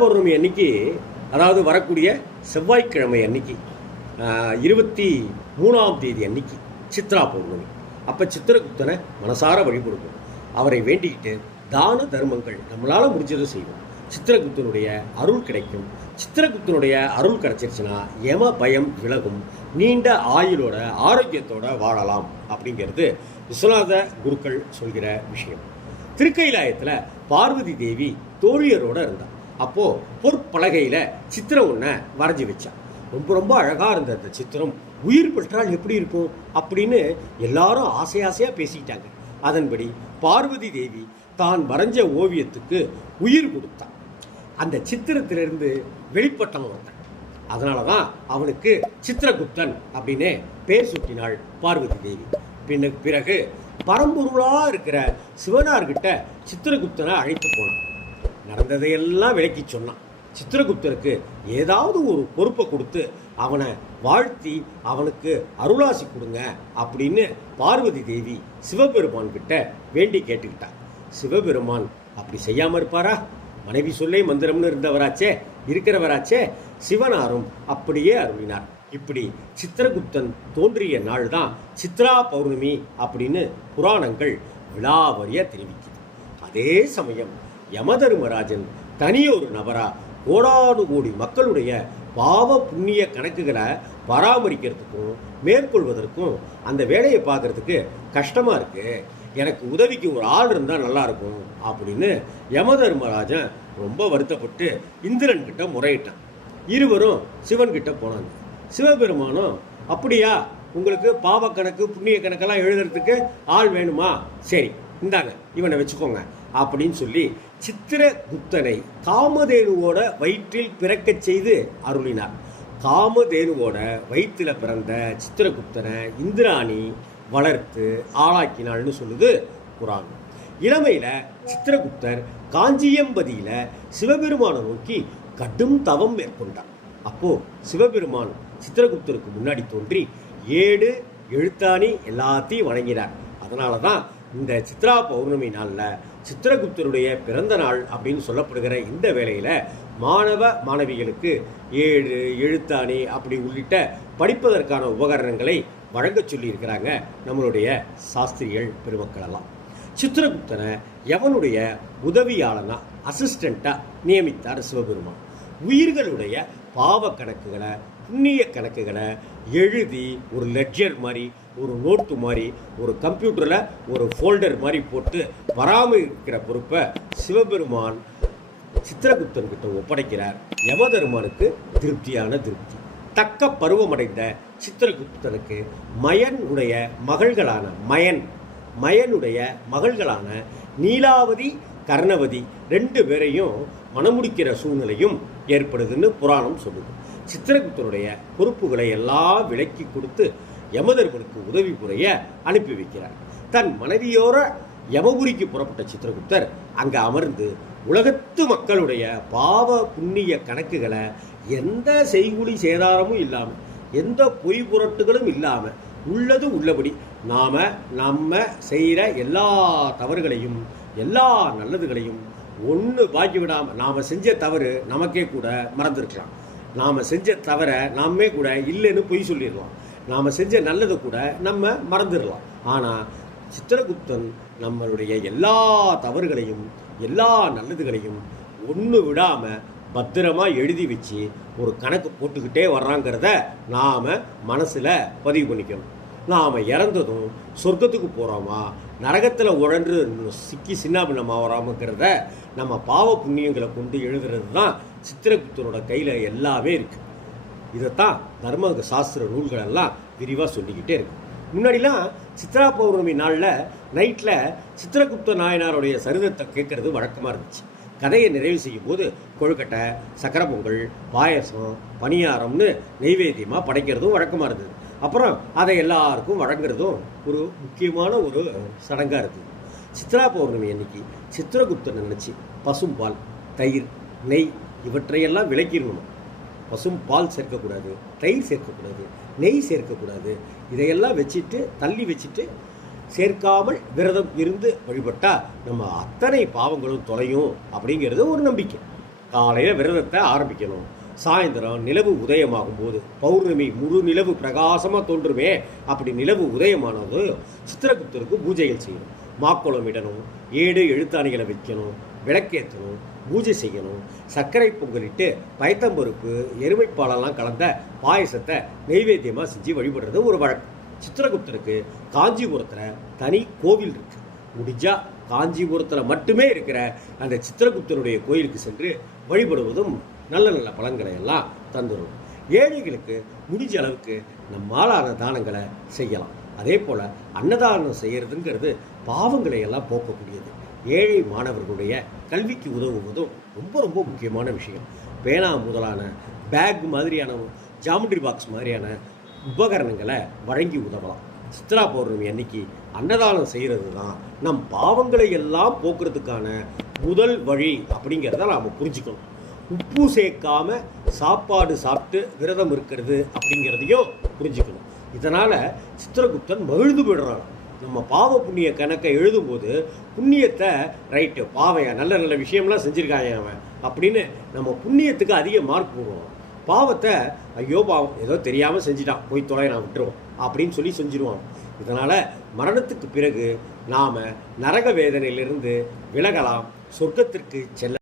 பௌர்ணமி அன்னைக்கு அதாவது வரக்கூடிய செவ்வாய்க்கிழமை அன்னைக்கு இருபத்தி மூணாம் தேதி அன்னைக்கு சித்ரா பௌர்ணமி. அப்போ சித்திரகுப்தனை மனசார வழிபடுவோம். அவரை வேண்டிக்கிட்டு தான தர்மங்கள் நம்மளால் முடிஞ்சதை செய்வோம். சித்திரகுப்தனுடைய அருள் கிடைக்கும். சித்திரகுப்தனுடைய அருள் கிடைச்சிருச்சுன்னா யம பயம் விலகும். நீண்ட ஆயுளோட ஆரோக்கியத்தோட வாழலாம் அப்படிங்கிறது விஸ்வநாத குருக்கள் சொல்கிற விஷயம். திருக்கைலாயத்தில் பார்வதி தேவி தோழியரோட இருந்தார் அப்போது பொற்பலகையில் சித்திரம் ஒன்றை வரைஞ்சி வச்சான் ரொம்ப ரொம்ப அழகாக இருந்த அந்த சித்திரம். உயிர் பெற்றால் எப்படி இருக்கும்? அப்படின்னு எல்லாரும் ஆசை ஆசையாக பேசிக்கிட்டாங்க. அதன்படி பார்வதி தேவி தான் வரைஞ்ச ஓவியத்துக்கு உயிர் கொடுத்தான் அந்த சித்திரத்திலிருந்து வெளிப்பட்டவன் ஒருத்தன். அதனால தான் அவனுக்கு சித்திரகுப்தன் அப்படின்னு பேர் சுட்டினாள் பார்வதி தேவி. பின்ன பிறகு பரம்பொருளாக இருக்கிற சிவனார்கிட்ட சித்திரகுப்தனை அழைத்து போனான். நடந்ததையெல்லாம் விளக்கி சொன்னான். சித்திரகுப்தருக்கு ஏதாவது ஒரு பொறுப்பை கொடுத்து அவனை வாழ்த்தி அவனுக்கு அருளாசி கொடுங்க அப்படின்னு பார்வதி தேவி சிவபெருமான் கிட்ட வேண்டி கேட்டுக்கிட்டான் சிவபெருமான் அப்படி செய்யாம இருப்பாரா? மனைவி சொல்லே மந்திரம்னு இருந்தவராச்சே இருக்கிறவராச்சே? சிவனாரும் அப்படியே அருளினார். இப்படி சித்திரகுப்தன் தோன்றிய நாள் தான் சித்ரா பௌர்ணமி அப்படின்னு புராணங்கள் விழாவறிய தெரிவிக்குது. அதே சமயம் யமதர்மராஜன் தனியொரு நபரா கோடானு கோடி மக்களுடைய பாவ புண்ணிய கணக்குகளை பராமரிக்கிறதுக்கும் மேற்கொள்வதற்கும் அந்த வேலையை பார்க்கறதுக்கு கஷ்டமாக இருக்கு. எனக்கு உதவிக்கு ஒரு ஆள் இருந்தால் நல்லாயிருக்கும் அப்படின்னு யமதர்மராஜன் ரொம்ப வருத்தப்பட்டு இந்திரன் கிட்ட முறையிட்டான். இருவரும் சிவன்கிட்ட போனாங்க. சிவபெருமானும் அப்படியா? உங்களுக்கு பாவ கணக்கு புண்ணிய கணக்கெல்லாம் எழுதுறதுக்கு ஆள் வேணுமா? சரி இந்தாங்க இவனை வச்சுக்கோங்க அப்படின்னு சொல்லி சித்திரகுப்தனை காமதேனுவோட வயிற்றில் பிறக்கச் செய்து அருளினார். காமதேனுவோட வயிற்றில் பிறந்த சித்திரகுப்தனை இந்திராணி வளர்த்து ஆளாக்கினாள்னு சொல்லுது குரான். இளமையில் சித்திரகுப்தர் காஞ்சியம்பதியில் சிவபெருமானை நோக்கி கடும் தவம் மேற்கொண்டார். அப்போது சிவபெருமான் சித்திரகுப்தருக்கு முன்னாடி தோன்றி ஏடு எழுத்தாணி எல்லாத்தையும் வணங்கினார் அதனால தான் இந்த சித்ரா பௌர்ணமி நாளில் சித்திரகுப்தருடைய பிறந்த நாள் அப்படின்னு சொல்லப்படுகிற இந்த வேளையில் மாணவ மாணவிகளுக்கு ஏழு எழுத்தாணி அப்படி உள்ளிட்ட படிப்பதற்கான உபகரணங்களை வழங்கச் சொல்லியிருக்கிறாங்க நம்மளுடைய சாஸ்திரிகள் பெருமக்களெல்லாம். சித்திரகுப்தனை எவனுடைய உதவியாளனா அசிஸ்டண்ட்டாக நியமித்தார் சிவபெருமான். உயிர்களுடைய பாவ கணக்குகளை புண்ணிய கணக்குகளை எழுதி ஒரு லெட்ஜர் மாதிரி ஒரு நோட்டு மாதிரி ஒரு கம்ப்யூட்டரில் ஒரு ஃபோல்டர் மாதிரி போட்டு பராமரிக்கிற பொறுப்பை சிவபெருமான் சித்திரகுப்தன் கிட்ட ஒப்படைக்கிறார். யமதருமானுக்கு திருப்தியான திருப்தி. தக்க பருவமடைந்த சித்திரகுப்தனுக்கு மயனுடைய மகள்களான மயன் மயனுடைய மகள்களான நீலாவதி கர்ணவதி ரெண்டு பேரையும் மணமுடிக்கிற சூழ்நிலையும் ஏற்படுதுன்னு புராணம் சொல்லுது. சித்திரகுப்தனுடைய பொறுப்புகளை எல்லாம் விலக்கி கொடுத்து யமதர்மனுக்கு உதவி புரிய அனுப்பி வைக்கிறார். தன் மனைவியோர யமபுரிக்கு புறப்பட்ட சித்திரகுப்தர் அங்கே அமர்ந்து உலகத்து மக்களுடைய பாவ புண்ணிய கணக்குகளை எந்த செய்குலி சேதாரமும் இல்லாமல் எந்த பொய் புரட்டுகளும் இல்லாமல் உள்ளது உள்ளபடி நாம் நம்ம செய்கிற எல்லா தவறுகளையும் எல்லா நல்லதுகளையும் ஒன்று பாக்கி விடாமல் நாம் செஞ்ச தவறு நமக்கே கூட மறந்துருக்கலாம். நாம் செஞ்ச தவறை நாமே கூட இல்லைன்னு பொய் சொல்லிடலாம். நாம் செஞ்ச நல்லதை கூட நம்ம மறந்துடலாம். ஆனால் சித்திரகுப்தன் நம்மளுடைய எல்லா தவறுகளையும் எல்லா நல்லதுகளையும் ஒன்று விடாமல் பத்திரமா எழுதி வச்சு ஒரு கணக்கு போட்டுக்கிட்டே வர்றாங்கிறத நாம் மனசில் பதிவு பண்ணிக்கணும். நாம் இறந்ததும் சொர்க்கத்துக்கு போகிறோமா நரகத்தில் உழன்று சிக்கி சின்னாபின்னமாக வராமங்கிறத நம்ம பாவ புண்ணியங்களை கொண்டு எழுதுறது தான் சித்திரகுப்தனோட கையில் எல்லாமே இருக்குது இதைத்தான் தர்ம சாஸ்திர நூல்கள் எல்லாம் விரிவாக சொல்லிக்கிட்டே இருக்கு. முன்னாடிலாம் சித்ரா பௌர்ணமி நாளில் நைட்டில் சித்திரகுப்த நாயனாருடைய சரிதத்தை கேட்கறது வழக்கமாக இருந்துச்சு. கதையை நிறைவு செய்யும் போது கொழுக்கட்டை சக்கரை பொங்கல் பாயசம் பணியாரம்னு நெய்வேத்தியமாக படைக்கிறதும் வழக்கமாக இருந்தது. அப்புறம் அதை எல்லாருக்கும் வழங்குறதும் ஒரு முக்கியமான ஒரு சடங்காக இருக்குது சித்ரா பௌர்ணமி அன்னைக்கு சித்திரகுப்தன் நினச்சி பசும்பால் தயிர் நெய் இவற்றையெல்லாம் விளக்கிடணும். பசும் பால் சேர்க்கக்கூடாது தயிர் சேர்க்கக்கூடாது நெய் சேர்க்கக்கூடாது. இதையெல்லாம் வச்சுட்டு தள்ளி வச்சுட்டு சேர்க்காமல் விரதம் இருந்து வழிபட்டால் நம்ம அத்தனை பாவங்களும் தொலையும் அப்படிங்கிறது ஒரு நம்பிக்கை. காலையில் விரதத்தை ஆரம்பிக்கணும். சாயந்தரம் நிலவு உதயமாகும் போது பௌர்ணமி முழு நிலவு பிரகாசமாக தோன்றுமே அப்படி நிலவு உதயமானது சித்திரகுப்தருக்கு பூஜைகள் செய்யணும். மாக்கோளம் இடணும் ஏடு எழுத்தாணிகளை வைக்கணும் விளக்கேற்றணும் பூஜை செய்யணும் சர்க்கரை பொங்கலிட்டு பயத்தம்பருப்பு எருமைப்பாலெல்லாம் கலந்த பாயசத்தை நெய்வேத்தியமாக செஞ்சு வழிபடுறது ஒரு வழக்கம். சித்திரகுப்தருக்கு காஞ்சிபுரத்தில் தனி கோவில் இருக்குது முடிஞ்சால் காஞ்சிபுரத்தில் மட்டுமே இருக்கிற அந்த சித்திரகுப்தனுடைய கோயிலுக்கு சென்று வழிபடுவதும் நல்ல நல்ல பலன்களை எல்லாம் தந்துடும். ஏழைகளுக்கு முடிஞ்ச அளவுக்கு நம்மாலான தானங்களை செய்யலாம். அதே போல் அன்னதானம் செய்கிறதுங்கிறது பாவங்களை எல்லாம் போக்கக்கூடியது. ஏழை மாணவர்களுடைய கல்விக்கு உதவுவதும் ரொம்ப ரொம்ப முக்கியமான விஷயம். பேனா முதலான பேக் மாதிரியான ஜாமெண்ட்ரி பாக்ஸ் மாதிரியான உபகரணங்களை வழங்கி உதவலாம். சித்ரா பௌர்ணமி அன்னைக்கு அன்னதானம் செய்கிறது தான் நம் பாவங்களை எல்லாம் போக்குறதுக்கான முதல் வழி அப்படிங்கிறத நாம் புரிஞ்சுக்கணும். உப்பு சேர்க்காம சாப்பாடு சாப்பிட்டு விரதம் இருக்கிறது அப்படிங்கிறதையும் புரிஞ்சுக்கணும். இதனால் சித்திரகுப்தன் மகிழ்ந்து போயிடுறான். நம்ம பாவ புண்ணிய கணக்கை எழுதும்போது புண்ணியத்தை ரைட்டு பாவையா நல்ல நல்ல விஷயம்லாம் செஞ்சுருக்காங்க அவன் அப்படின்னு நம்ம புண்ணியத்துக்கு அதிக மார்க் போடுவோம். பாவத்தை ஐயோ பாவம் ஏதோ தெரியாமல் செஞ்சிட்டான் போய் தொலை நான் விட்டுருவோம் அப்படின்னு சொல்லி செஞ்சிருவான் இதனால் மரணத்துக்கு பிறகு நாம் நரக வேதனையிலிருந்து விலகலாம் சொர்க்கத்திற்கு செல்ல